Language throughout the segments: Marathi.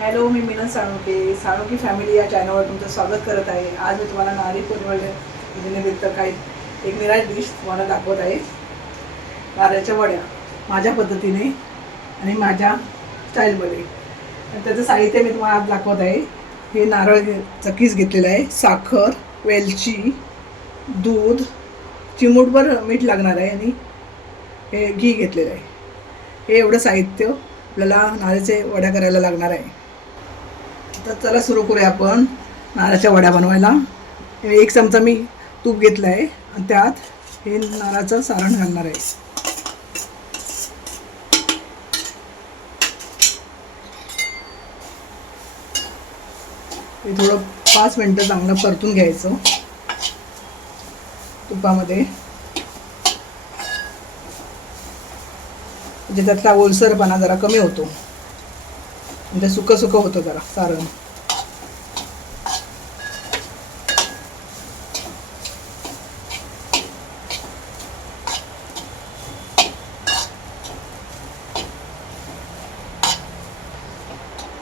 हॅलो मी मिनल साळुंके. साळुंकी फॅमिली या चॅनलवर तुमचं स्वागत करत आहे. आज मी तुम्हाला नारी पौर्णिमेनिमित्त काही एक निराश डिश तुम्हाला दाखवत आहे. नारळाच्या वड्या. माझ्या पद्धतीने आणि माझ्या स्टाईलमध्ये आणि त्याचं साहित्य मी तुम्हाला आज दाखवत आहे. हे नारळ चकीस घेतलेलं आहे. साखर वेलची दूध चिमूटभर मीठ लागणार आहे आणि हे घी घेतलेलं आहे. हे एवढं साहित्य आपल्याला नारळाचे वड्या करायला लागणार आहे. तर चला सुरू करूया आपण. नारळाच्या वड्या बनवायला. एक चमचा मी तूप घेतलं आहे आणि त्यात हे नारळाचं सारण घालणार आहे. हे थोडं पाच मिनटं चांगलं परतून घ्यायचं. तुपामध्ये. म्हणजे त्यातला ओलसरपणा जरा कमी होतो. म्हणजे सुकं सुकं होतं जरा सारण.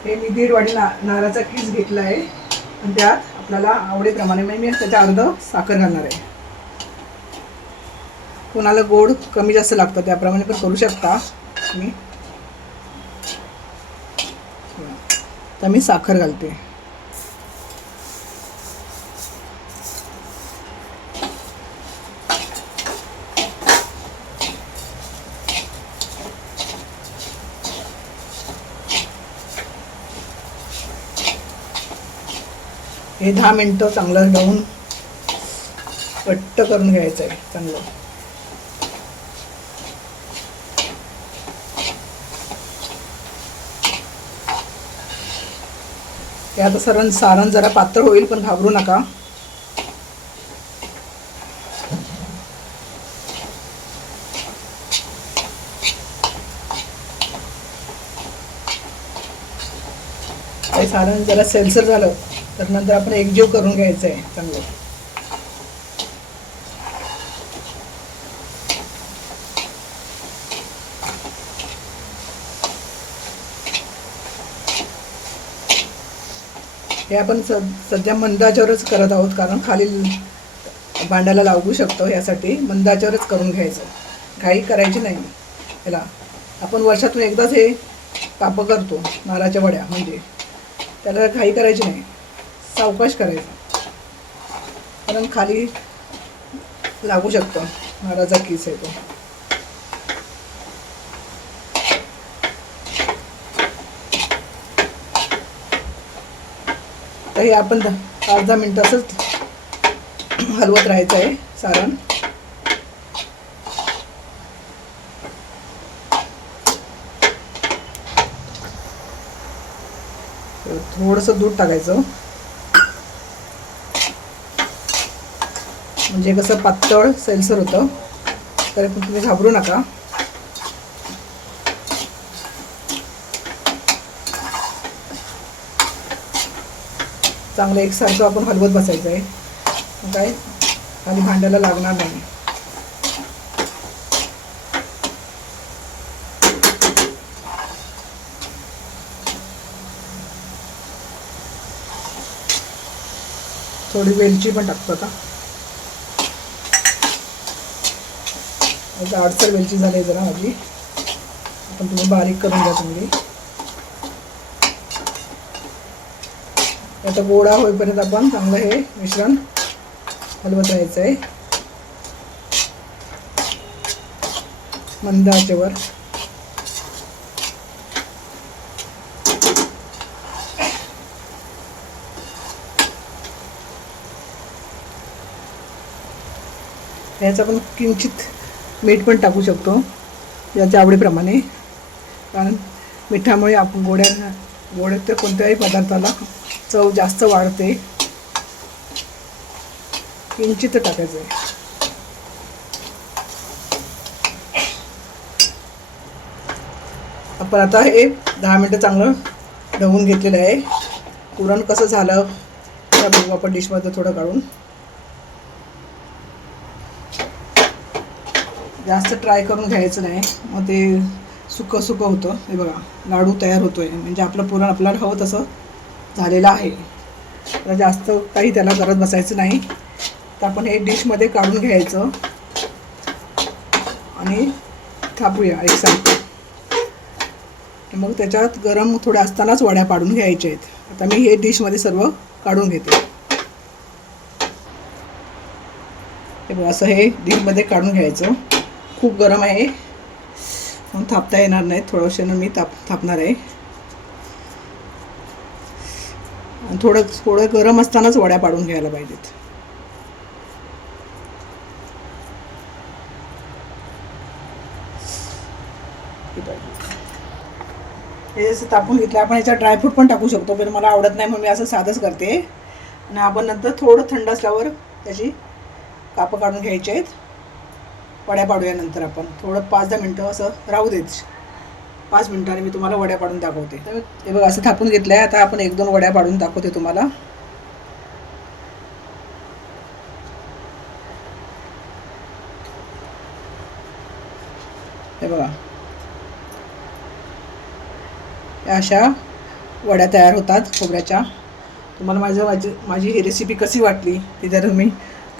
हे मी दीड वाटी ना नारळाचा किस घेतला आहे. आणि त्यात आपल्याला आवडीप्रमाणे म्हणजे मी त्याच्या अर्ध साखर घालणार आहे. कोणाला गोड कमी जास्त लागतं त्याप्रमाणे पण करू शकता तुम्ही. तर मी साखर घालते. हे दहा मिनटं चांगलं लावून घट्ट करून घ्यायचं आहे चांगलं. हे आता सरण सारण जरा पातळ होईल पण घाबरू नका. हे सारण जरा सेल्सर झालं तर नंतर आपण एकजीव करून घ्यायचं आहे चांगलं. हे आपण स सध्या मंदाच्यावरच करत आहोत कारण खाली भांड्याला लागू शकतो यासाठी मंदाच्यावरच करून घ्यायचं. घाई करायची नाही. ह्याला आपण वर्षातून एकदाच हे कापं करतो नाराच्या वड्या म्हणजे. त्याला घाई करायची नाही. सावकाश करायचं. कारण खाली लागू शकतो. नाराचा किस आहे आता तर हे आपण पाच दहा मिनटं असंच हलवत राहायचं आहे सारण. थोडंसं दूध टाकायचं. म्हणजे कसं पातळ सैलसर होतं. तर तुम्ही घाबरू नका. चांगलं एकसारखं आपण हलवत बसायचं आहे. काय? आणि भांड्याला लागणार नाही. थोडी वेलची पण टाकतो आता. आता आडसर वेलची झाली जरा माझी आपण तुम्ही बारीक करून घ्या तुम्ही. आता गोडा होईपर्यंत आपण चांगलं हे मिश्रण हलवत राहायचं आहे. मंद आचेवर ह्याचं आपण किंचित मीठ पण टाकू शकतो याच्या आवडीप्रमाणे कारण मिठामुळे आपण गोड्या गोड्यात तर कोणत्याही पदार्थाला चव जास्त वाढते. किंचित टाकायचं आहे आपण आता हे दहा मिनटं चांगलं ढवून घेतलेलं आहे. पुरण कसं झालं त्या बघू आपण डिशमध्ये थोडं काढून. जास्त ट्राय करून घ्यायचं नाही. मग ते सुकं सुकं होतं. हे बघा लाडू तयार होतो आहे म्हणजे आपलं पुरण आपल्याला हवं तसं. झालेला आहे. तर जास्त काही त्याला करत बसायचं नाही. तर आपण हे डिशमध्ये काढून घ्यायचं. आणि थापूया एक एकसारखं मग त्याच्यात गरम थोड्या असतानाच वड्या पाडून घ्यायच्या आहेत. आता मी हे डिशमध्ये सर्व काढून घेते. हे असं हे डिशमध्ये काढून घ्यायचं. खूप गरम आहे. म्हणून थापता येणार नाही थोडंसं मी ताप थापणार आहे आणि थोडं थोडं गरम असतानाच वड्या पाडून घ्यायला पाहिजेत. हे जसं तापून घेतलं आपण याच्यात ड्रायफ्रूट पण टाकू शकतो पण मला आवडत नाही म्हणून मी असं साधंच करते. आणि आपण नंतर थोडं थंड असल्यावर त्याची कापं काढून घ्यायची आहेत. वड्या पाडूया नंतर आपण. थोडं पाच दहा मिनटं असं राहू देच पाच मिनटांनी मी तुम्हाला वड्या पाडून दाखवते. तर हे बघा असं थापून घेतलं आहे आता आपण एक दोन वड्या पाडून दाखवते तुम्हाला. हे बघा. या अशा वड्या तयार होतात खोबऱ्याच्या. तुम्हाला माझं माझी माझी ही रेसिपी कशी वाटली ती जर तुम्ही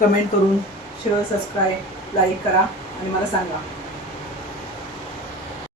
कमेंट करून शेअर सबस्क्राईब लाईक करा आणि मला सांगा.